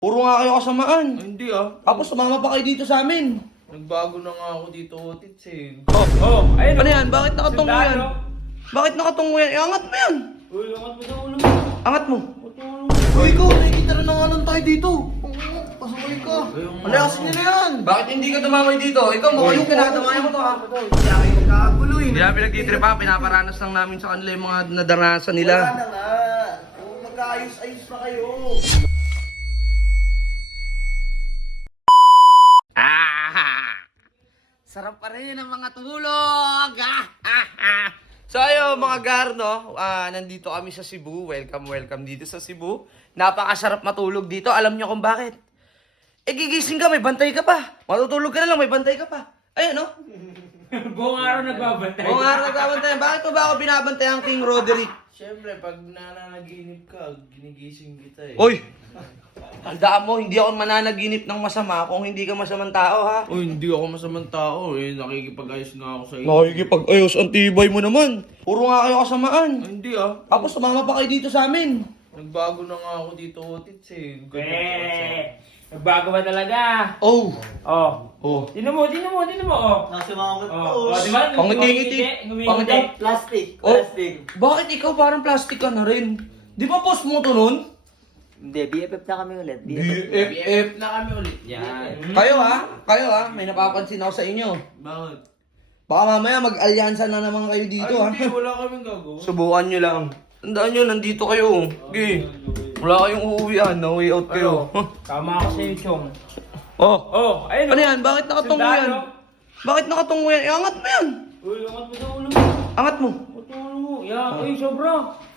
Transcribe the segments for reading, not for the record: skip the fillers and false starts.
Puro nga kayo kasamaan. Ay, hindi ah. Tapos sumama pa kayo dito sa amin. Nagbago na nga ako dito, Tits eh. Ayun. Ano yan? Bakit nakatungo yan? Sundalo. Bakit nakatungo yan? Iangat mo yan. Uy, angat mo sa ulo mo. Angat mo. Uy, ikaw, nakikita rin na nga lang tayo dito. Oo, pasaway ka. Malayasin niyo na yan. Bakit hindi ka dumamay dito? Ikaw, mukhang pinadamayan mo to ha. Kaya kayo nagkakagulo eh. Hindi na pinagtitripa, pinaparanas lang namin sa kanila yung mga nadaranasan nila. Wala na nga. Oo, magkaayos-ayos na kayo. Sarap pa rin ang mga tulog! So ayun mga Garno, nandito kami sa Cebu. Welcome dito sa Cebu. Napakasarap matulog dito. Alam nyo kung bakit? Gigising ka, may bantay ka pa. Matutulog ka na lang, may bantay ka pa. Ayun no? Buong araw nagbabantay. Oo nga nagbabantayan. Bakit mo ba ako binabantayan, King Roderick? Siyempre, pag nananaginip ka, ginigising kita eh. Oy! Tandaan mo, hindi ako mananaginip ng masama kung hindi ka masamang tao ha. Uy, hindi ako masamang tao eh. Nakikipag-ayos nga ako sa iyo. Nakikipag-ayos, ang tibay mo naman. Puro nga kayo kasamaan. Ay, hindi ah. Tapos sumama pa kayo dito sa amin. Nagbago na nga ako dito, Tits eh. Nagbago ba talaga? Oh! Oh. Oh. Tinan mo, oh. Nasimangot Oh, po. di ba? Pangiti-ngiti. Ngumingiti. Plastic. Oh, Plastic. bakit ikaw parang plastic ka na rin? Di ba post mo to nun? Hindi, BFF na kami ulit. BFF. na kami ulit. Yan. Kayo ha, may napapansin ako sa inyo. Bakit? Baka mamaya mag-alyansa na naman kayo dito ha. Ay, hindi. Wala kaming gagawin. Subukan nyo lang. Tandaan nyo, nandito kayo. Okay. Wala kayong uuwian, na way out kayo. Huh. Tama ako sa iyo, Chong. Oh, Oh, ayun. ano yan? Bakit nakatungo yan? Sundalo. Bakit nakatungo yan? Iangat mo yan. Uy, angat mo sa ulo mo. Angat mo. Angat mo sa ulo mo. Yeah, uy, sobra.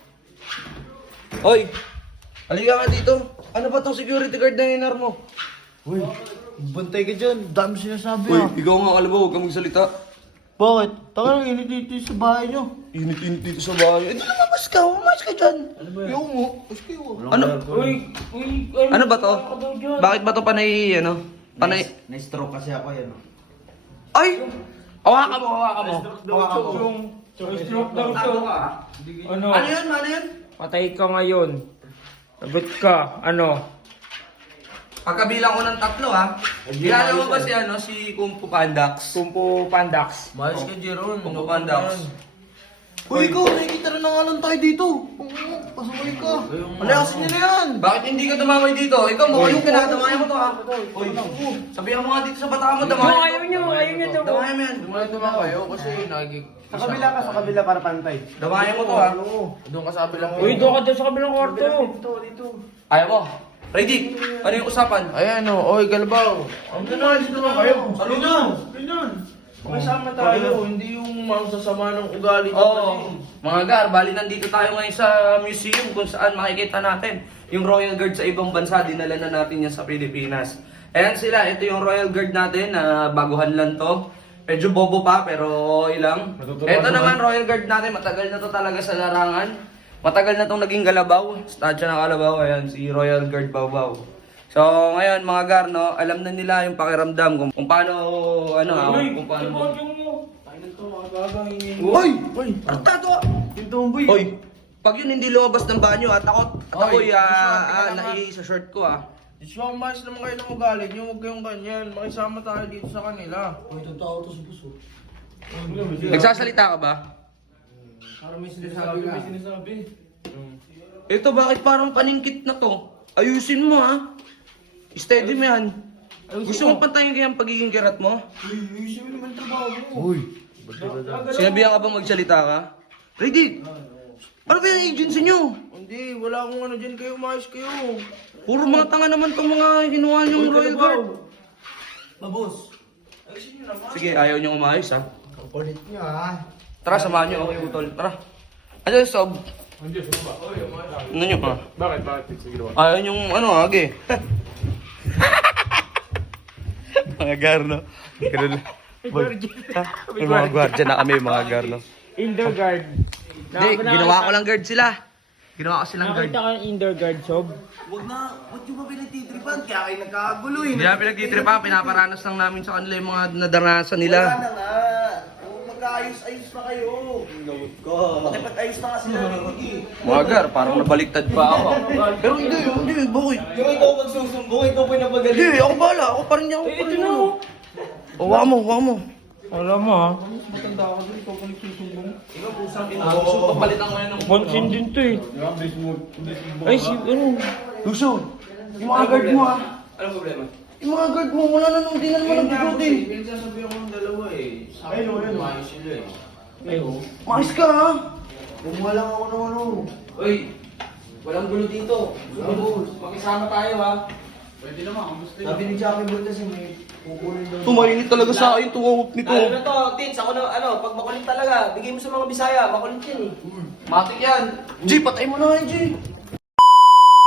Hoy, halika nga dito. Ano ba tong security guard na hinar mo? Uy, bantay ka dyan. Dami sinasabi Hoy, ah. ikaw nga kalabaw, huwag kang magsalita. Bakit? Taka lang, init dito sa bahay nyo. Init-init dito sa bahay. Eh, di lumabas ka, umayos ka dyan. Yung mo, tapos kayo. Ano? Uy, Ano ba to? Bakit ba to panay, ano? Panay... Na-stroke kasi ako yan. Ay! Hawakan mo. Chong. Stroke daw, Chong. Ano? Ano yun? Ano yun? Patay ka ngayon. Lagot ka. Ano? Pagkabilang ko ng tatlo ha. Kilala mo ba si ano? Si Kung Fu Pandax? Tumpo Pandax. Mayos ka, Jeron. Kung Fu Pandax. Uy, ikaw, nakikita rin na nga lang tayo dito. Oo, pasaway ka. Malayasin niyo na yan. Bakit hindi ka dumamay dito? Ikaw mukhang pinadamayan mo to ha. Uy, sabihan mo nga dito sa bata mo, Chong, damayan ayaw niyo to. Damayan mo yan. Dumayo kayo kasi nagig... Sa kabila para pantay. Damayan mo to ha. Doon ka sa kabilang Uy, doon ka doon sa kabilang kwarto. Dito. Ayaw mo. Ready? Ano yung usapan? Ayan o, oy Galabaw. Ang na, dito na kayo. Saludo! Kasama tayo, hindi yung magsasama ng ugali Oo. kapatid. Mga gar, bali nandito tayo ngayon sa museum kung saan makikita natin yung Royal Guard sa ibang bansa. Dinala na natin yan sa Pilipinas. Ayan sila, ito yung Royal Guard natin na baguhan lang to. Medyo bobo pa pero ilang. Ito naman Royal Guard natin, matagal na to talaga sa larangan. Matagal na tong naging Galabaw, statue ng Galabaw, ayan si Royal Guard Baw. So ngayon mga gar, no, alam na nila yung pakiramdam kung paano, kung paano. Hoy! Ang tato! Dito mo, boy. Hoy! Pag yun hindi lumabas ng banyo at ako'y nai sa shirt ko ah. Diyos ko, umayos naman kayo ng ugali niyo, huwag kayong ganyan. Makisama tayo dito sa kanila. Uy, itong tao to sa puso. Nagsasalita ka ba? Parang may sinasabi ka. Ito bakit parang paningkit na to? Ayusin mo ha. Steady mo yan. Gusto mo pantayin kaya ang pagiging kirat mo? Uy, siya naman trabaho mo. Uy. Sinabihan ka bang magsalita ka? Ready? Ano ba yung agency nyo? Hindi, wala akong ano dyan kayo, umayos kayo. Puro mga tanga naman itong mga kinuha niyong Royal Guard. Mabos. Sige, ayaw niyong umayos ha. Ang kulit niyo ah. Tara, samahan niyo ako yung utol. Tara. Ano yung sob? Ano niyo pa? Bakit? Sige, Ayaw niyong ano age. Mga garno. Ganun. May mga guardia na kami, mga garno. Indoor guard. Hindi, ginawa ko lang guard sila. Ginawa ko silang guard. Nakita ka ng indoor guard, Sob? Huwag nyo ba pinagtitripan? Kaya kayo nagkakagulo eh. Hindi na pinagtitripa, pinaparanas lang namin sa kanila yung mga nadaranasan nila. Wala na nga. Oo, Magkaayos-ayos na kayo. Makipag-ayos na nga sila. Magar, parang nabaliktad pa ako. Pero hindi, bakit? Yung ikaw magsusumbong, ikaw pa napagaling. Hindi, ako bala. Ako pa rin niya. Ako pa rin niya. Huwag mo. Alam mo ha. Matanda ka doon, ikaw pa nagsusumbong. Ikaw pusang pinakagusto, papalitan ko yan ng... Pansin din to eh. Ay, si ano? Lucio, yung mga guard mo ha. Anong problema? Yung mga guard mo, wala na nung di na naman ang bigote. Pinagsasabihan ko ng dalawa eh. Sabi ko, maayos sila eh. Ay, oh. Maayos ka ha. Kumuha lang ako ng ano. Uy, walang gulo dito. Makisama tayo ha. Pwede naman, kung gusto Sabi ni Jackie Boy kasi may kukunin daw. Tumainit talaga sa akin, tumawag nito. Ano na to, Tins, ako na, pag makulit talaga, bigay mo sa mga Bisaya, makulit yan eh. Matik yan. G, patay mo na nga, G.